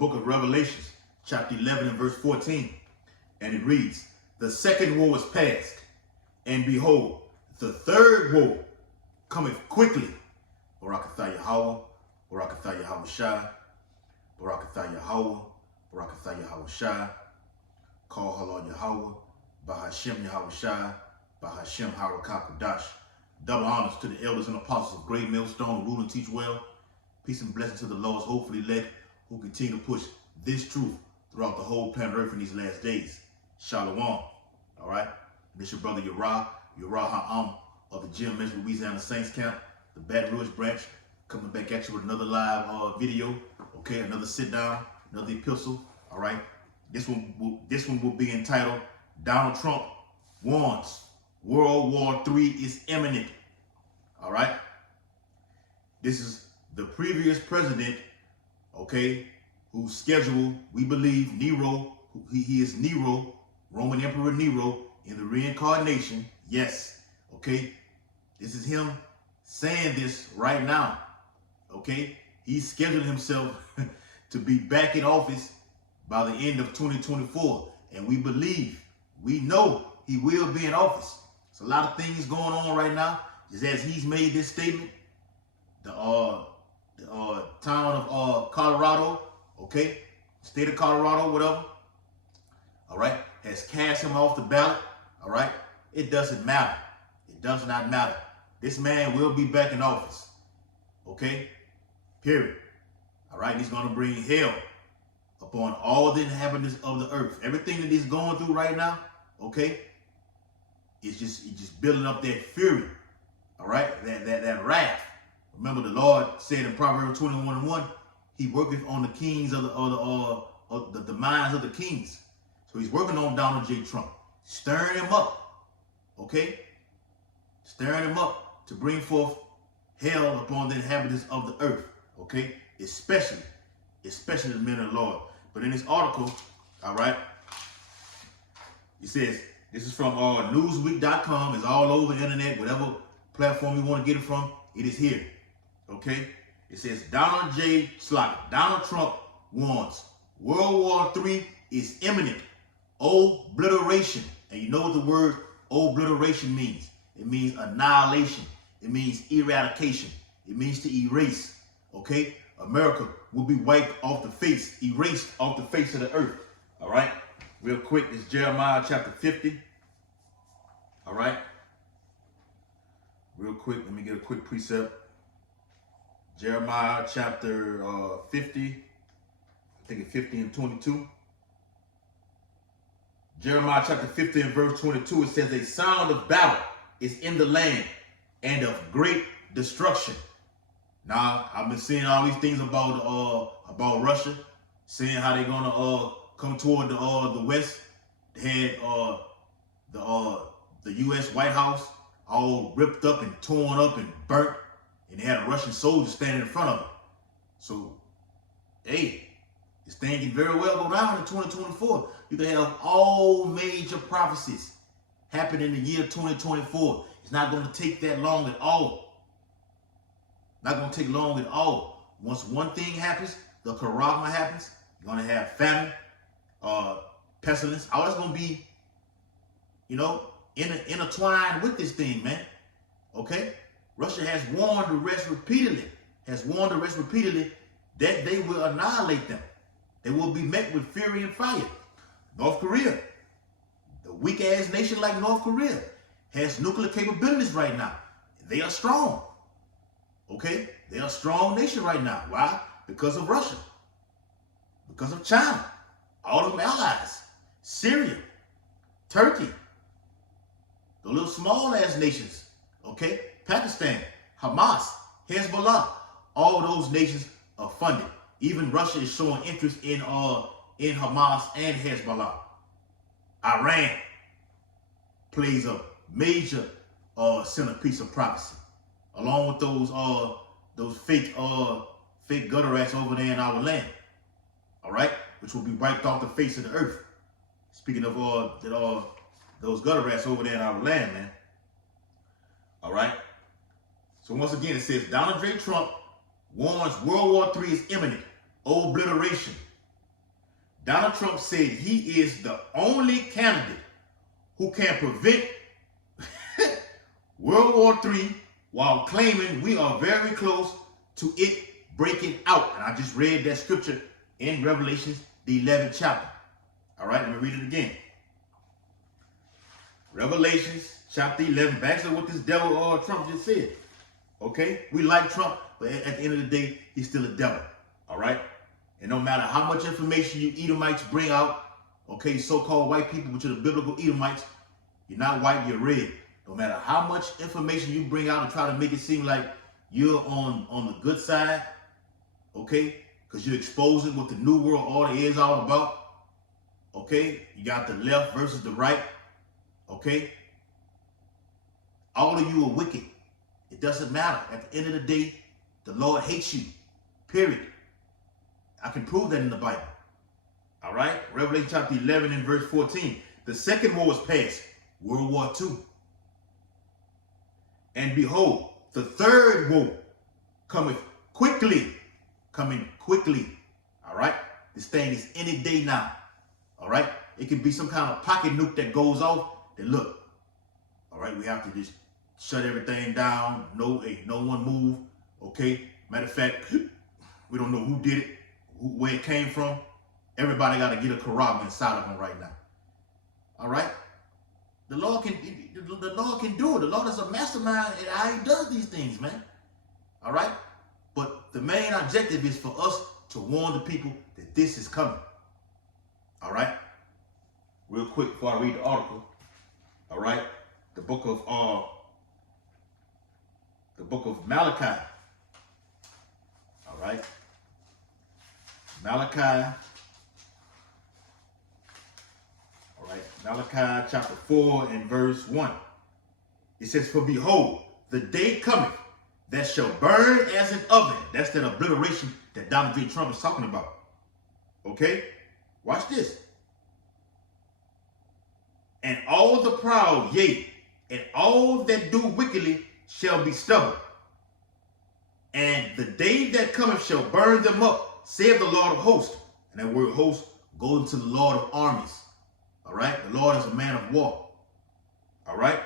book of Revelations, chapter 11 and verse 14. And it reads, the second woe is past, and behold, the third woe cometh quickly. Barakatha Yahweh, Barakatha Yahweh Shai, Barakatha Yahweh, Barakatha Yahweh Shai, Call Halal Yahweh, Bahashem Yahweh Shai, Bahashem Harakah Kodash. Double honors to the elders and apostles of Great Millstone, rule and teach well. Peace and blessing to the Lord's hopefully elect who continue to push this truth throughout the whole planet Earth in these last days. Shalom. All right. This your brother Uriah Ha'am of the Jim Men's Louisiana Saints Camp, the Baton Rouge branch, coming back at you with another live video. Okay, another sit down, another epistle. All right. This one will be entitled Donald Trump warns World War III is imminent. All right. This is the previous president, okay, who's scheduled, we believe, Nero, he is Nero, Roman Emperor Nero in the reincarnation. Yes, okay. This is him saying this right now, okay. He's scheduled himself to be back in office by the end of 2024. And we believe, we know he will be in office. There's a lot of things going on right now. Just as he's made this statement, the town of Colorado, okay, state of Colorado, whatever, all right, has cast him off the ballot, all right. It doesn't matter. It does not matter. This man will be back in office, okay, period. All right, he's going to bring hell upon all the inhabitants of the earth. Everything that he's going through right now, okay, it's just building up that fury, all right, that wrath. Remember, the Lord said in Proverbs 21:1, he worketh on the kings of the minds of the kings. So he's working on Donald J. Trump, stirring him up, okay, stirring him up to bring forth hell upon the inhabitants of the earth, okay, especially the men of the Lord. But in this article, all right, he says, this is from newsweek.com. It's all over the internet, whatever platform you want to get it from, it is here. Okay? It says Donald Trump warns World War III is imminent. Obliteration. And you know what the word obliteration means. It means annihilation. It means eradication. It means to erase. Okay? America will be wiped off the face, erased off the face of the earth. All right? Real quick, it's Jeremiah chapter 50. All right? Real quick, let me get a quick precept. Jeremiah chapter 50. I think it's 50 and 22. Jeremiah chapter 50 and verse 22, it says, a sound of battle is in the land and of great destruction. Now, I've been seeing all these things about Russia, seeing how they're gonna come toward the West. They had the U.S. White House all ripped up and torn up and burnt, and they had a Russian soldier standing in front of it. So, hey, this thing can very well go down in 2024. You can have all major prophecies happen in the year 2024. It's not going to take that long at all. Not going to take long at all. Once one thing happens, the charagma happens, you're going to have famine, pestilence. All that's going to be, you know, intertwined with this thing, man. Okay? Russia has warned the rest repeatedly, that they will annihilate them. They will be met with fury and fire. North Korea, the weak-ass nation like North Korea, has nuclear capabilities right now. They are strong. Okay? They are a strong nation right now. Why? Because of Russia. Because of China. All of them allies. Syria. Turkey. The little small-ass nations. Okay? Pakistan. Hamas. Hezbollah. All those nations are funded. Even Russia is showing interest in Hamas and Hezbollah. Iran plays a major centerpiece of prophecy, along with those fake gutter rats over there in our land. All right, which will be wiped off the face of the earth. Speaking of those gutter rats over there in our land, man. All right. So once again, it says Donald J. Trump warns World War III is imminent. Obliteration. Donald Trump said he is the only candidate who can prevent World War III while claiming we are very close to it breaking out. And I just read that scripture in Revelations, the 11th chapter. All right, let me read it again. Revelations chapter 11, back to what this devil Trump just said. Okay, we like Trump, but at the end of the day, he's still a devil. All right, and no matter how much information you Edomites bring out, okay, so-called white people, which are the biblical Edomites, you're not white, you're red. No matter how much information you bring out and try to make it seem like you're on the good side, okay, because you're exposing what the New World Order is all about. Okay, you got the left versus the right. Okay, all of you are wicked. It doesn't matter. At the end of the day, the Lord hates you. Period. I can prove that in the Bible. All right, Revelation chapter 11 and verse 14. The second war was past, World War II. And behold, the third war coming quickly. All right, this thing is any day now. All right, it can be some kind of pocket nuke that goes off. Then look, all right, we have to just shut everything down. No one move. Okay, matter of fact, we don't know who did it, where it came from. Everybody got to get a Quran inside of them right now. All right, the Lord can do it. The Lord is a mastermind in how He does these things, man. All right, but the main objective is for us to warn the people that this is coming. All right, real quick before I read the article. All right, the book of Malachi. All right, Malachi. All right, Malachi chapter 4 and verse 1. It says, "For behold, the day cometh that shall burn as an oven." That's that obliteration that Donald J. Trump is talking about. Okay, watch this. "And all the proud, yea, and all that do wickedly shall be stubborn. And the day that cometh shall burn them up, saith the Lord of hosts." And that word host goes into the Lord of armies. All right, the Lord is a man of war. All right,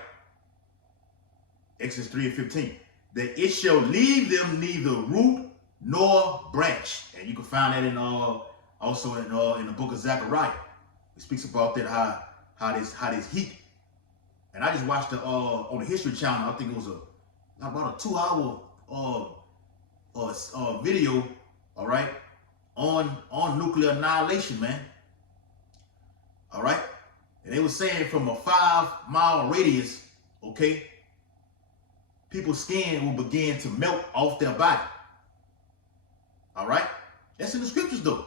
Exodus 3 and 15. "That it shall leave them neither root nor branch." And you can find that in also in the book of Zechariah. It speaks about that how this heat. And I just watched on the History Channel. I think it was about a 2-hour video. All right, on nuclear annihilation, man. All right, and they were saying from a 5-mile radius, okay, people's skin will begin to melt off their body. All right, that's in the scriptures though.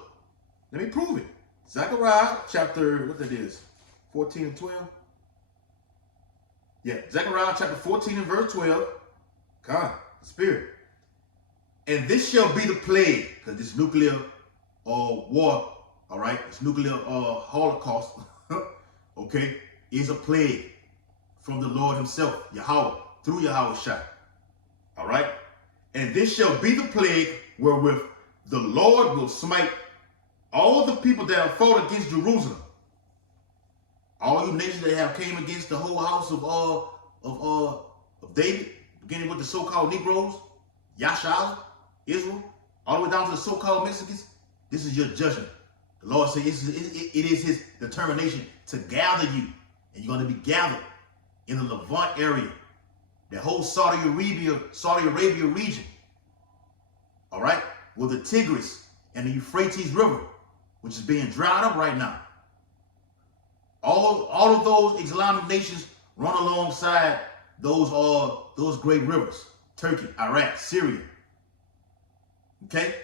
Let me prove it. Zechariah chapter, what that is, 14 and 12. Yeah, Zechariah chapter 14 and verse 12. God, the Spirit. "And this shall be the plague," because this nuclear war, all right, this nuclear holocaust, okay, is a plague from the Lord Himself, Yahweh, through Yahweh Shai. All right, "And this shall be the plague wherewith the Lord will smite all the people that have fought against Jerusalem." All you nations that have came against the whole house of David, beginning with the so-called Negroes, Yasha'Allah, Israel, all the way down to the so-called Mexicans. This is your judgment. The Lord says it is His determination to gather you, and you're going to be gathered in the Levant area, the whole Saudi Arabia region. All right, with the Tigris and the Euphrates River, which is being dried up right now. All of those Islamic nations run alongside those great rivers: Turkey, Iraq, Syria. Okay?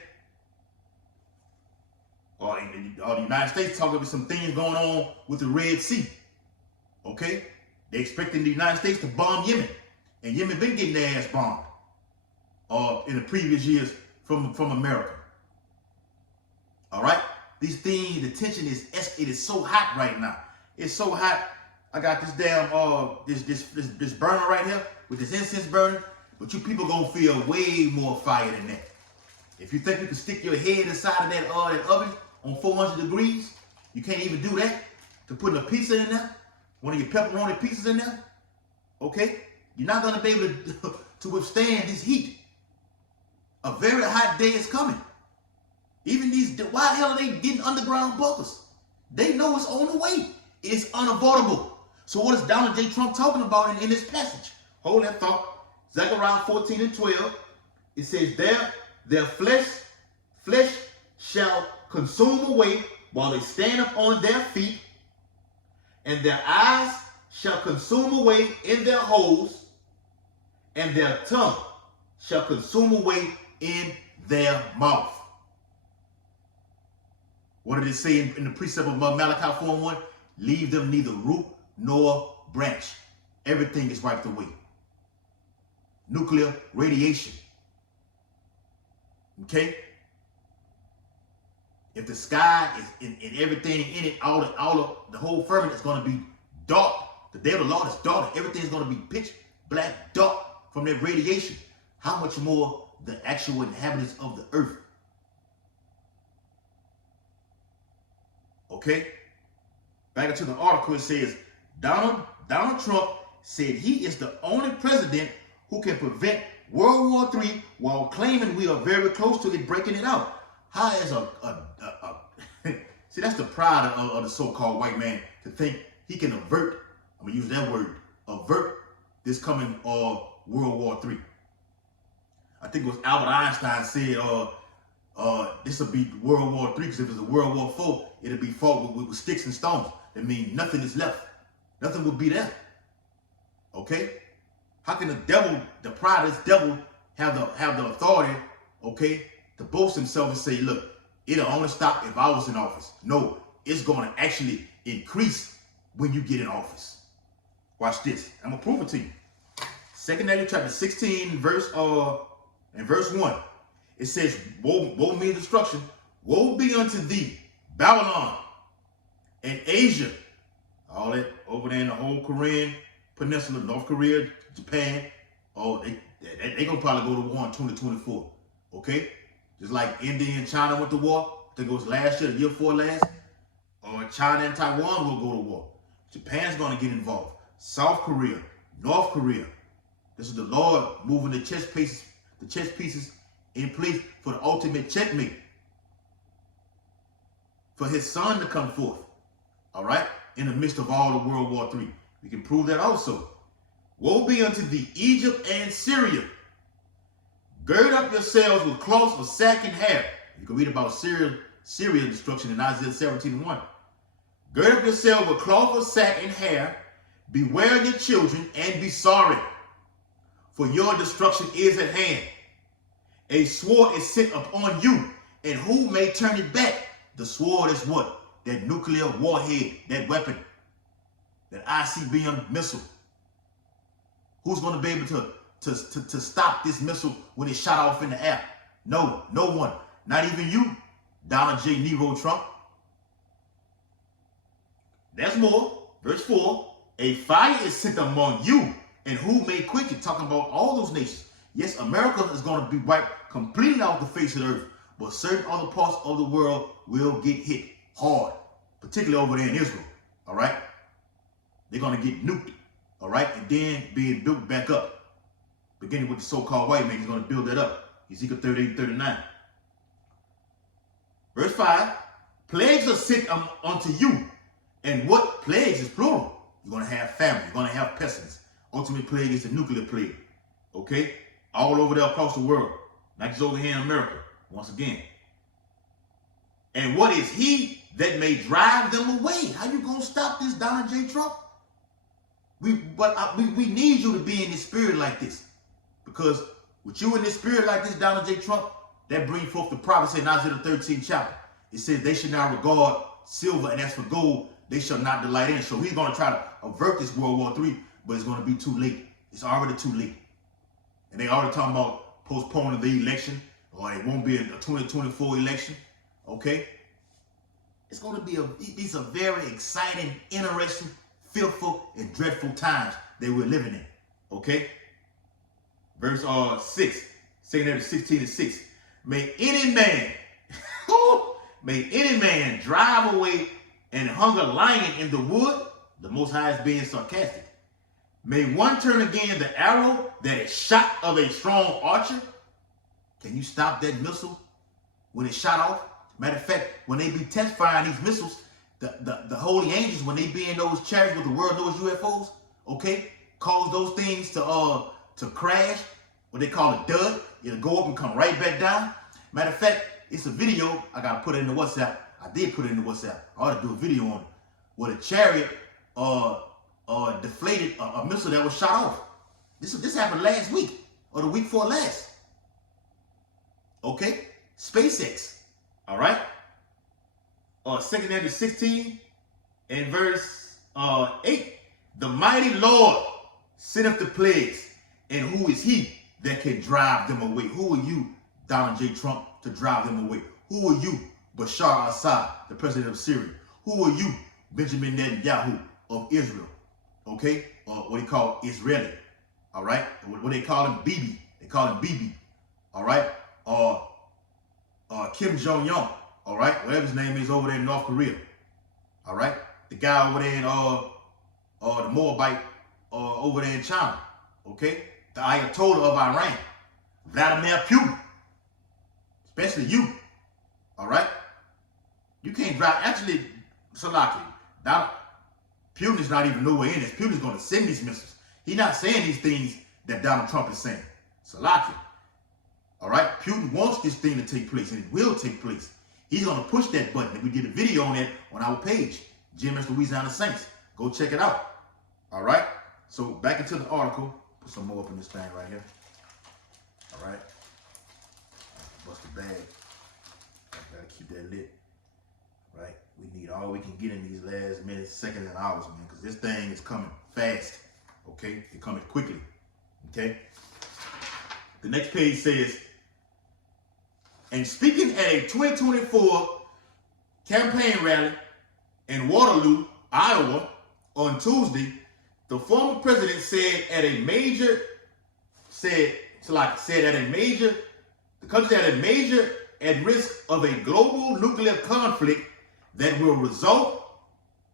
Or the United States talking about some things going on with the Red Sea. Okay? They're expecting the United States to bomb Yemen. And Yemen been getting their ass bombed in the previous years from America. All right? These things, the tension it is so hot right now. It's so hot. I got this damn this burner right here with this incense burning, but you people gonna feel way more fire than that. If you think you can stick your head inside of that oven, on 400 degrees. You can't even do that. To putting a pizza in there, one of your pepperoni pizzas in there, okay? You're not going to be able to withstand this heat. A very hot day is coming. Even these, why the hell are they getting underground bunkers? They know it's on the way. It's unavoidable. So what is Donald J. Trump talking about in this passage? Hold that thought. Zechariah 14 and 12. It says, their flesh shall consume away while they stand up on their feet, and their eyes shall consume away in their holes, and their tongue shall consume away in their mouth. What did it say in the precept of Malachi 4:1? Leave them neither root nor branch. Everything is wiped away. Nuclear radiation. Okay? If the sky is in everything in it, all of the whole firmament is going to be dark. The day of the Lord is dark. Everything is going to be pitch black dark from that radiation. How much more the actual inhabitants of the earth? Okay? Back into the article, it says, Donald Trump said he is the only president who can prevent World War III while claiming we are very close to it breaking it out. How is see, that's the pride of the so-called white man, to think he can avert, I'm going to use that word, avert this coming World War III. I think it was Albert Einstein said this will be World War III, because if it's a World War IV, it'll be fought with sticks and stones. That means nothing is left. Nothing will be there. Okay? How can the devil, the pride of this devil, have the authority, okay, to boast himself and say, look, it'll only stop if I was in office? No, it's going to actually increase when you get in office. Watch this. I'm going to prove it to you. 2 Nero chapter 16, verse 1. It says, woe means destruction. Woe be unto thee, Babylon and Asia. All that over there in the whole Korean peninsula, North Korea, Japan. Oh, they gonna probably go to war in 2024. Okay? Just like India and China went to war. I think it was last year, the year before last. Or China and Taiwan will go to war. Japan's gonna get involved. South Korea, North Korea. This is the Lord moving the chess pieces in place for the ultimate checkmate. For his son to come forth. All right? In the midst of all the World War III. We can prove that also. Woe be unto thee, Egypt and Syria. Gird up yourselves with cloths of sack and hair. You can read about Syria destruction in Isaiah 17:1. Gird up yourselves with cloth of sack and hair. Beware your children and be sorry. For your destruction is at hand. A sword is set upon you, and who may turn it back? The sword is what? That nuclear warhead, that weapon, that ICBM missile. Who's going to be able to stop this missile when it's shot off in the air? No, no one. Not even you, Donald J. Nero Trump. There's more. Verse 4. A fire is sent among you, and who may quench it? Talking about all those nations. Yes, America is going to be wiped completely off the face of the earth, but certain other parts of the world will get hit hard, particularly over there in Israel. All right? They're going to get nuked. All right? And then being built back up. Beginning with the so-called white man, he's going to build that up. Ezekiel 38-39. Verse 5. Plagues are sent unto you. And what plagues is plural? You're going to have famine. You're going to have pestilence. Ultimate plague is the nuclear plague. Okay? All over there across the world. Not just over here in America. Once again. And what is he that may drive them away? How you going to stop this, Donald J. Trump? We need you to be in the spirit like this. Because with you in the spirit like this, Donald J. Trump, that brings forth the prophecy in Isaiah 13th chapter. It says they should not regard silver, and as for gold, they shall not delight in it. So he's going to try to avert this World War III, but it's going to be too late. It's already too late. And they already talking about postponing the election, or it won't be a 2024 election. Okay? It's going to be these are very exciting, interesting, fearful, and dreadful times that we're living in. Okay? Verse 6, 2 Nero 16:6. May any man may any man drive away an hunger lion in the wood, the Most High is being sarcastic. May one turn again the arrow that is shot of a strong archer? Can you stop that missile when it's shot off? Matter of fact, when they be test firing these missiles, the holy angels, when they be in those chariots with the world knows UFOs, okay, cause those things to crash, what they call a dud. It'll go up and come right back down. Matter of fact, it's a video. I gotta put it in the WhatsApp. I did put it in the WhatsApp. I ought to do a video on it. Where a chariot deflated a missile that was shot off. This happened last week or the week before last. Okay, SpaceX. All right. 2 Corinthians 16 and verse 8. The mighty Lord sendeth the plagues, and who is he that can drive them away? Who are you, Donald J. Trump, to drive them away? Who are you, Bashar al-Assad, the president of Syria? Who are you, Benjamin Netanyahu of Israel? Okay, or what he call Israeli. All right, what they call him, Bibi. They call him Bibi. All right, Kim Jong-un. All right, whatever his name is over there in North Korea. All right, the guy over there in the Moabite over there in China. Okay, the Ayatollah of Iran, Vladimir Putin, especially you. All right, you can't drive. Actually, Salaki, Putin is not even nowhere in this. Putin is going to send these missiles. He's not saying these things that Donald Trump is saying. Salaki. All right, Putin wants this thing to take place, and it will take place. He's going to push that button. And we did a video on that on our page, GMS Louisiana Saints. Go check it out. All right. So back into the article. Put some more up in this thing right here. All right. Bust the bag. Gotta keep that lit. Right. We need all we can get in these last minutes, seconds, and hours, man, because this thing is coming fast. Okay. It's coming quickly. Okay. The next page says, and speaking at a 2024 campaign rally in Waterloo, Iowa, on Tuesday, the former president said the country had a major at risk of a global nuclear conflict that will result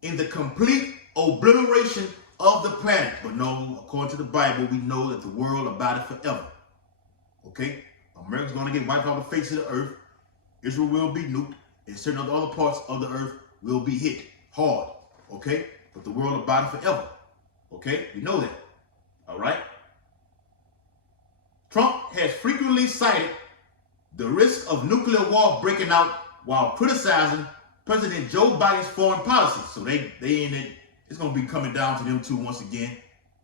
in the complete obliteration of the planet. But no, according to the Bible, we know that the world about it forever. Okay? America's going to get wiped off the face of the earth. Israel will be nuked, and certain other parts of the earth will be hit hard. Okay? But the world about it forever. Okay? We know that. All right? Trump has frequently cited the risk of nuclear war breaking out while criticizing President Joe Biden's foreign policy. So they in it. It's going to be coming down to them two once again,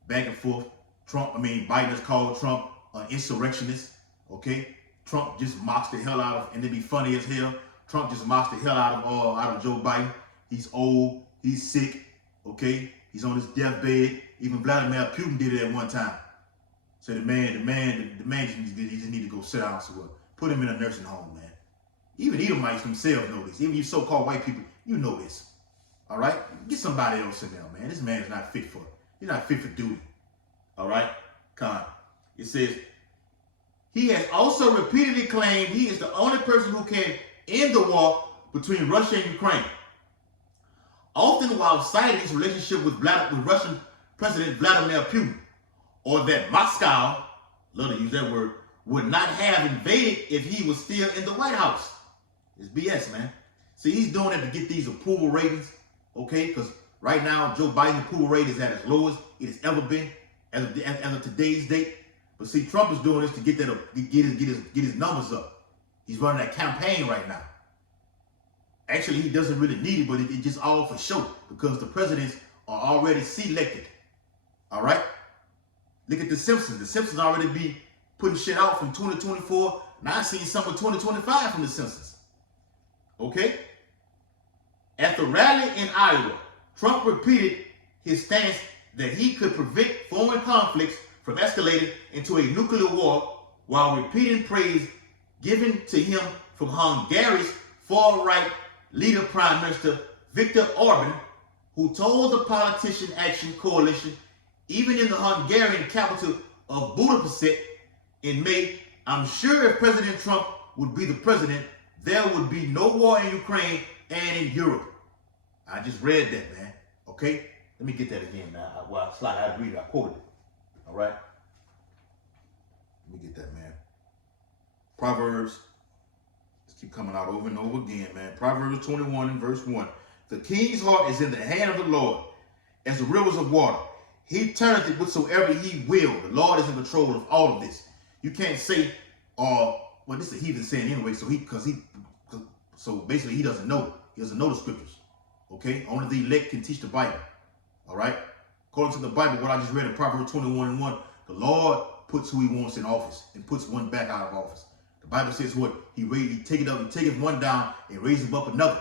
back and forth. Biden has called Trump an insurrectionist. Okay, Trump just mocks the hell out of, and they be funny as hell. Trump just mocks the hell out of Joe Biden. He's old, he's sick. Okay, he's on his deathbed. Even Vladimir Putin did it at one time. So the man just need to go sit down somewhere. Put him in a nursing home, man. Even Edomites themselves know this. Even you so-called white people, you know this. All right, get somebody else in there, man. This man is not fit for it. He's not fit for duty. All right, it says, he has also repeatedly claimed he is the only person who can end the war between Russia and Ukraine. Often while citing his relationship with Russian President Vladimir Putin, or that Moscow, love to use that word, would not have invaded if he was still in the White House. It's BS, man. See, he's doing it to get these approval ratings, okay? Because right now, Joe Biden's approval rate is at its lowest it has ever been as of today's date. But see, Trump is doing this to get his numbers up. He's running that campaign right now. Actually, he doesn't really need it, but it's just all for show because the presidents are already selected. All right? Look at The Simpsons. The Simpsons already be putting shit out from 2024. Now I've seen some of 2025 from The Simpsons. Okay? At the rally in Iowa, Trump repeated his stance that he could prevent foreign conflicts from escalating into a nuclear war while repeating praise given to him from Hungary's far-right leader, Prime Minister Viktor Orban, who told the Politician Action Coalition, even in the Hungarian capital of Budapest in May, I'm sure if President Trump would be the president, there would be no war in Ukraine and in Europe. I just read that, man. Okay? Let me get that again, man. I read it. I quoted it. All right? Let me get that, man. Proverbs. Let's keep coming out over and over again, man. Proverbs 21 and verse 1. The king's heart is in the hand of the Lord, as the rivers of water. He turneth it whatsoever he will. The Lord is in control of all of this. You can't say, well, this is a heathen saying anyway, so basically he doesn't know. He doesn't know the scriptures. Okay? Only the elect can teach the Bible. All right? According to the Bible, what I just read in Proverbs 21 and 1, the Lord puts who he wants in office and puts one back out of office. The Bible says what? He taketh one down and raises up another.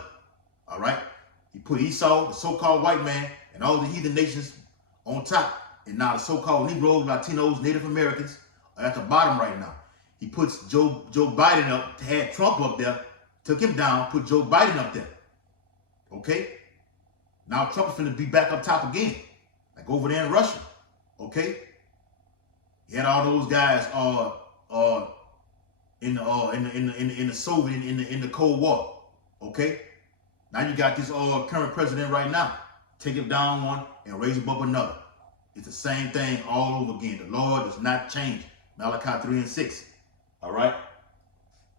All right? He put Esau, the so-called white man, and all the heathen nations on top. And now the so-called Negroes, Latinos, Native Americans are at the bottom right now. He puts Joe Biden up, had Trump up there, took him down, put Joe Biden up there. Okay? Now Trump's finna be back up top again, like over there in Russia. Okay? He had all those guys in the Soviet in the Cold War. Okay? Now you got this current president right now. Take him down one and raise him up another. It's the same thing all over again. The Lord does not change. Malachi 3 and 6. All right?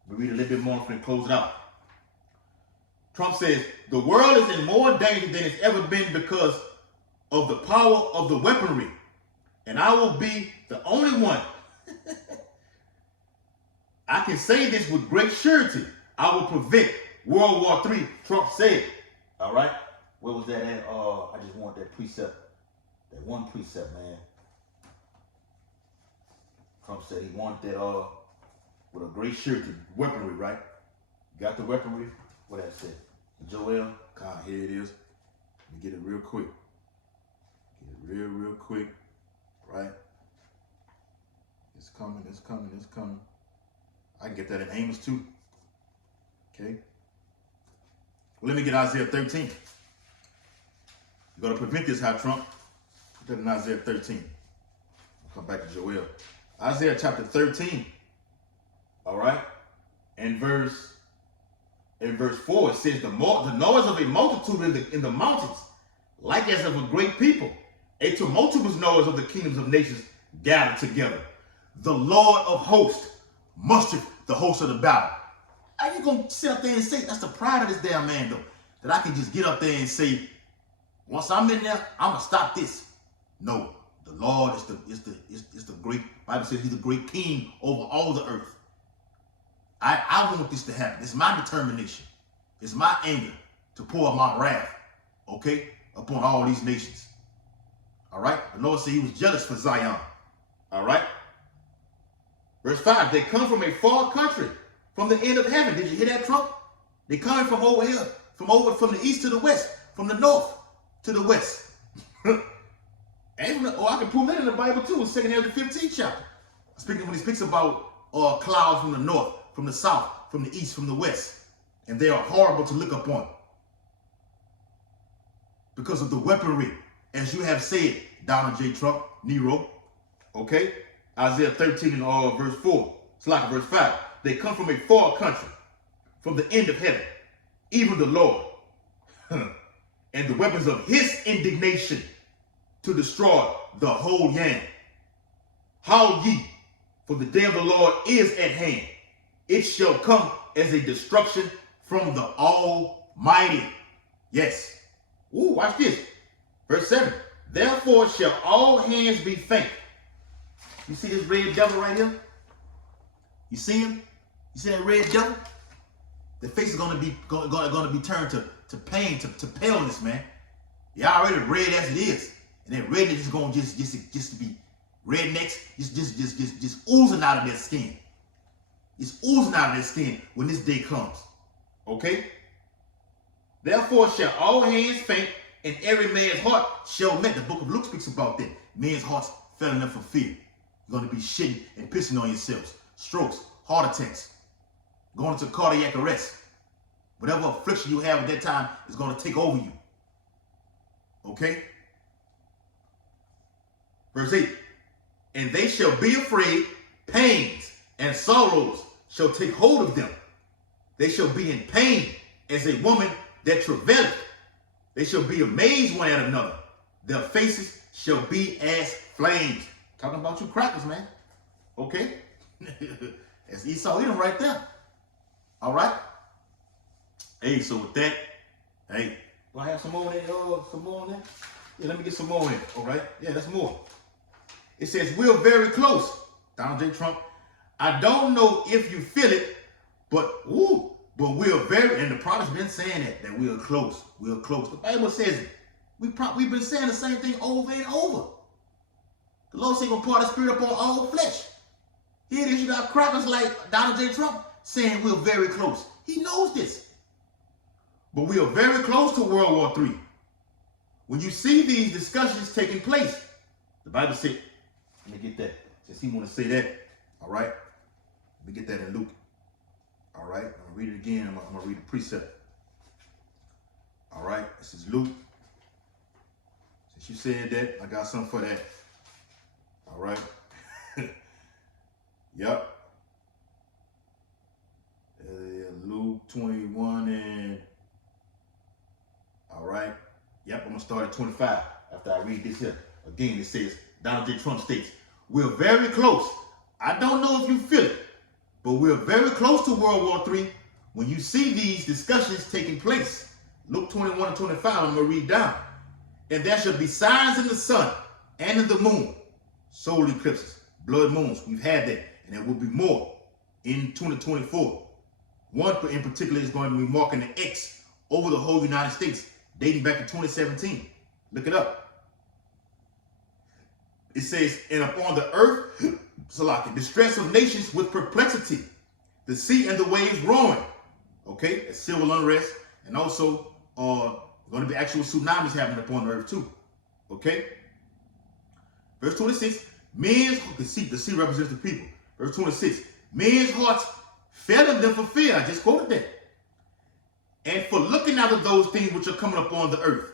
We'll read a little bit more and close it out. Trump says, the world is in more danger than it's ever been because of the power of the weaponry. And I will be the only one. I can say this with great surety. I will prevent World War III, Trump said. All right? Where was that at? I just want that precept. That one precept, man. Trump said he wanted that with a great surety. Weaponry, right? Got the weaponry? What that said? Joel, God, here it is. Let me get it real quick. Get it real quick. Right? It's coming, it's coming, it's coming. I can get that in Amos too. Okay? Well, let me get Isaiah 13. You're going to prevent this, Trump. Put that in Isaiah 13. I'll come back to Joel. Isaiah chapter 13. All right? And verse 4, it says, the noise of a multitude in the mountains, like as of a great people, a tumultuous noise of the kingdoms of nations gathered together. The Lord of hosts mustered the host of the battle. How you gonna sit up there and say, that's the pride of this damn man though, that I can just get up there and say, once I'm in there, I'm gonna stop this. No, the Lord is the great, Bible says he's the great king over all the earth. I want this to happen. It's my determination. It's my anger to pour my wrath, okay, upon all these nations. All right? The Lord said he was jealous for Zion. All right? Verse 5, they come from a far country, from the end of heaven. Did you hear that, Trump? They coming from over here, from the east to the west, from the north to the west. I can prove that in the Bible too, in 2 Samuel 15th chapter. When he speaks about clouds from the north, from the south, from the east, from the west. And they are horrible to look upon. Because of the weaponry, as you have said, Donald J. Trump, Nero. Okay? Isaiah 13 and verse 4. It's like verse 5. They come from a far country, from the end of heaven, even the Lord. And the weapons of his indignation to destroy the whole land. Howl ye, for the day of the Lord is at hand. It shall come as a destruction from the Almighty. Yes. Ooh, watch this. Verse 7. Therefore shall all hands be faint. You see this red devil right here? You see him? You see that red devil? The face is gonna be turned to pain, to paleness, man. You're already red as it is. And that redness is gonna just be rednecks, just oozing out of their skin. It's oozing out of their skin when this day comes. Okay? Therefore shall all hands faint, and every man's heart shall melt. The book of Luke speaks about that. Men's hearts failing them for fear. You're going to be shitting and pissing on yourselves. Strokes, heart attacks, going into cardiac arrest. Whatever affliction you have at that time is going to take over you. Okay? Verse 8. And they shall be afraid, pains and sorrows shall take hold of them. They shall be in pain as a woman that travaileth. They shall be amazed one at another. Their faces shall be as flames. Talking about you crackers, man. Okay? That's Esau Edom right there. All right? Hey, so with that, hey, do I have some more in there? Some more in there? Yeah, let me get some more in. All right? Yeah, that's more. It says, we're very close. Donald J. Trump. I don't know if you feel it, but we're very, and the prophet's been saying that we are close. We are close. The Bible says it. We've been saying the same thing over and over. The Lord said, gonna pour the Spirit upon all flesh. Here it is, you got crackers like Donald J. Trump saying we're very close. He knows this. But we are very close to World War III. When you see these discussions taking place, the Bible said, let me get that. Since he want to say that, all right? Let me get that in Luke. All right, I'm going to read it again. I'm going to read the precept. All right, this is Luke. Since you said that, I got something for that. All right. Yep. Luke 21 and, all right. Yep, I'm going to start at 25 after I read this here. Again, it says, Donald J. Trump states, we're very close. I don't know if you feel it, but we're very close to World War III when you see these discussions taking place. Luke 21 and 25, I'm going to read down. And there shall be signs in the sun and in the moon, solar eclipses, blood moons. We've had that, and there will be more in 2024. One in particular is going to be marking the X over the whole United States, dating back to 2017. Look it up. It says, and upon the earth, Salaki, distress of nations with perplexity, the sea and the waves roaring. Okay, that's civil unrest, and also going to be actual tsunamis happening upon the earth too. Okay. Verse 26, the sea represents the people. Verse 26, men's hearts fell in them for fear. I just quoted that. And for looking out of those things which are coming upon the earth.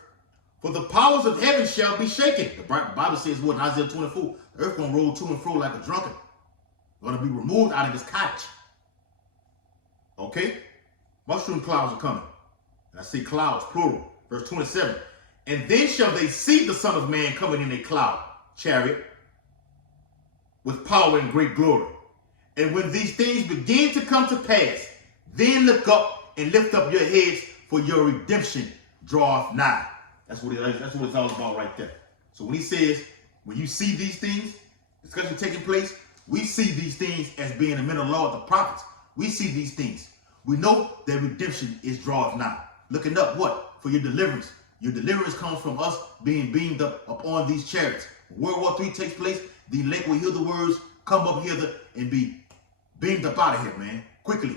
For the powers of heaven shall be shaken. The Bible says what in Isaiah 24? The earth going to roll to and fro like a drunkard. Going to be removed out of his cottage. Okay? Mushroom clouds are coming. And I say clouds, plural. Verse 27. And then shall they see the Son of Man coming in a cloud, chariot, with power and great glory. And when these things begin to come to pass, then look up and lift up your heads, for your redemption draweth nigh. That's what it's all about right there. So when he says, when you see these things, discussion taking place, we see these things as being the men of law of the prophets. We see these things. We know that redemption is draweth nigh. Looking up what? For your deliverance. Your deliverance comes from us being beamed up upon these chariots. When World War III takes place, the elect will hear the words, come up hither, and be beamed up out of here, man. Quickly.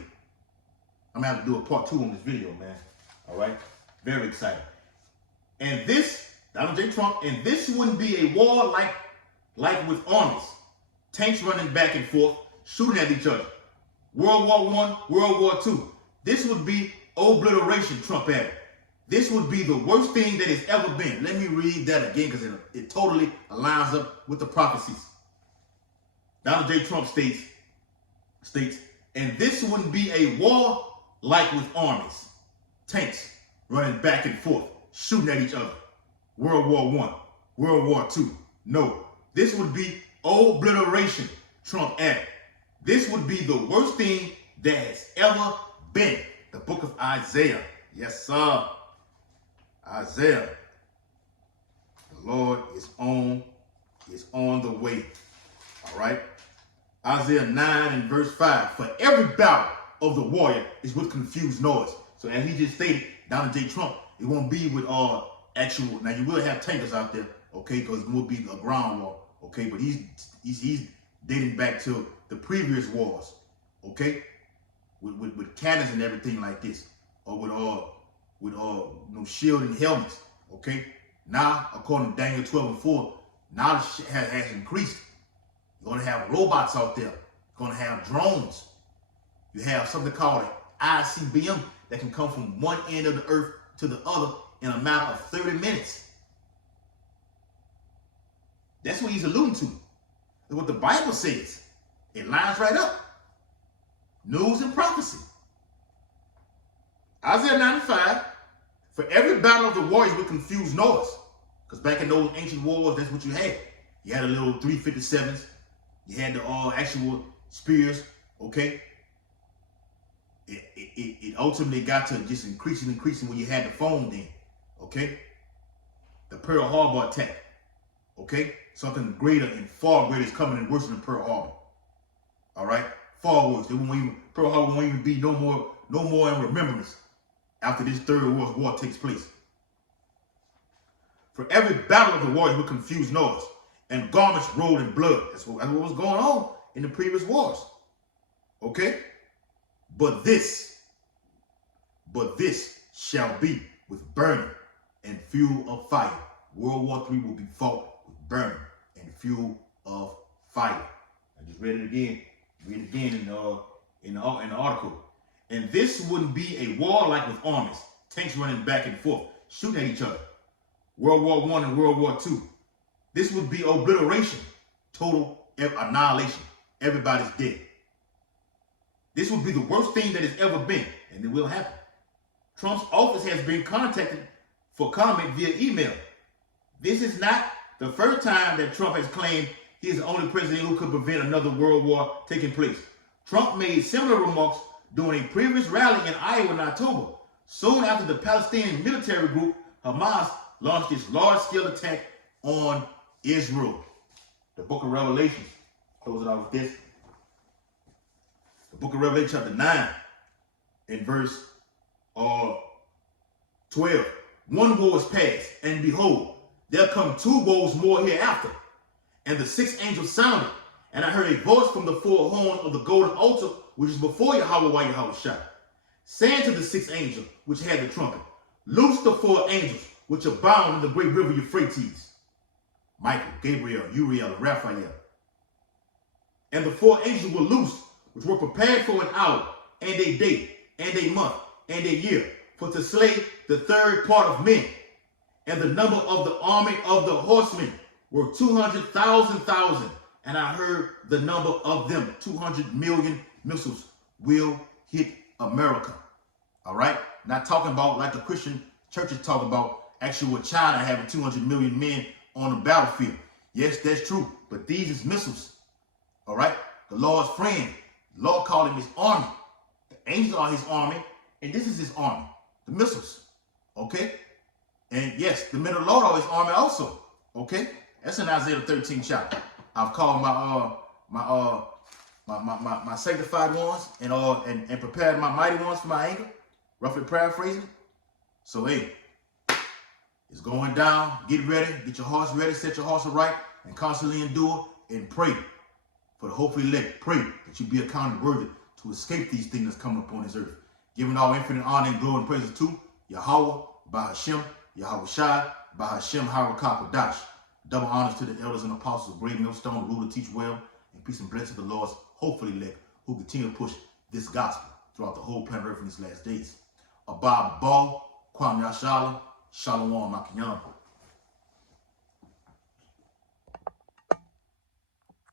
I'm going to have to do a part 2 on this video, man. All right? Very excited. And this, Donald J. Trump, and this wouldn't be a war like with armies. Tanks running back and forth, shooting at each other. World War I, World War II. This would be obliteration, Trump added. This would be the worst thing that has ever been. Let me read that again because it totally aligns up with the prophecies. Donald J. Trump states, and this wouldn't be a war like with armies. Tanks running back and forth, shooting at each other. World War I, World War II. No, this would be obliteration, Trump added. This would be the worst thing that has ever been. The book of Isaiah. Yes, sir. Isaiah. The Lord is on the way. All right. Isaiah 9 and verse 5. For every battle of the warrior is with confused noise. So as he just stated, Donald J. Trump, it won't be with actual. Now you will have tankers out there, okay, because it will be a ground war, okay. But he's dating back to the previous wars, okay, with cannons and everything like this, or with shield and helmets, okay. Now, according to Daniel 12 and 4, knowledge has increased. You're gonna have robots out there. You're gonna have drones. You have something called an ICBM that can come from one end of the earth to the other in a matter of 30 minutes. That's what he's alluding to. That's what the Bible says. It lines right up. News and prophecy. Isaiah 95, for every battle of the warriors with confused noise. Because back in those ancient wars, that's what you had. You had a little 357s. You had the actual spears, okay? It ultimately got to just increasing when you had the phone then, okay? The Pearl Harbor attack, okay? Something greater and far greater is coming and worse than Pearl Harbor, all right? Far worse. Pearl Harbor won't even be no more in remembrance after this Third World War takes place. For every battle of the warriors with confused noise and garments rolled in blood. That's what was going on in the previous wars. Okay? But this shall be with burning and fuel of fire. World War III will be fought with burning and fuel of fire. I just read it again. Read it again in the article. And this wouldn't be a war like with armies, tanks running back and forth, shooting at each other. World War I and World War II. This would be obliteration, total annihilation. Everybody's dead. This would be the worst thing that has ever been, and it will happen. Trump's office has been contacted for comment via email. This is not the first time that Trump has claimed he is the only president who could prevent another world war taking place. Trump made similar remarks during a previous rally in Iowa in October, soon after the Palestinian military group Hamas launched its large-scale attack on Israel. The book of Revelation, close it out with this. The book of Revelation chapter 9 in verse 12. One woe is past, and behold, there come two woes more hereafter. And the sixth angel sounded, and I heard a voice from the four horns of the golden altar, which is before Yahweh while Yahweh shot, saying to the sixth angel, which had the trumpet, loose the four angels, which are bound in the great river Euphrates. Michael, Gabriel, Uriel, and Raphael. And the four angels were loose, which were prepared for an hour, and a day, and a month, and a year, for to slay the third part of men. And the number of the army of the horsemen were 200,000. And I heard the number of them, 200 million missiles will hit America. All right? Not talking about like the Christian churches talk about actual China having 200 million men on the battlefield. Yes, that's true. But these is missiles. All right? The Lord's friend. The Lord called him his army. The angels are his army. And this is his army. The missiles. Okay? And yes, the men of the Lord are his army also. Okay? That's in Isaiah 13 chapter. I've called my sanctified ones and prepared my mighty ones for my anger. Roughly paraphrasing. So hey, it's going down. Get ready. Get your hearts ready. Set your hearts aright. And constantly endure and pray for the hopeful elect. Pray that you be accounted worthy to escape these things that's coming upon this earth. Giving all infinite honor and glory and praises to Yahweh, Bahashem, Yahweh Shai, Bahashem, Harakah, Kodash. Double honors to the elders and apostles of Great Millstone, rule to teach well, and peace and blessing to the Lord's hopefully elect who continue to push this gospel throughout the whole planet earth in these last days. Abba Ball, Kwam Yashala, Shalom Makinyam.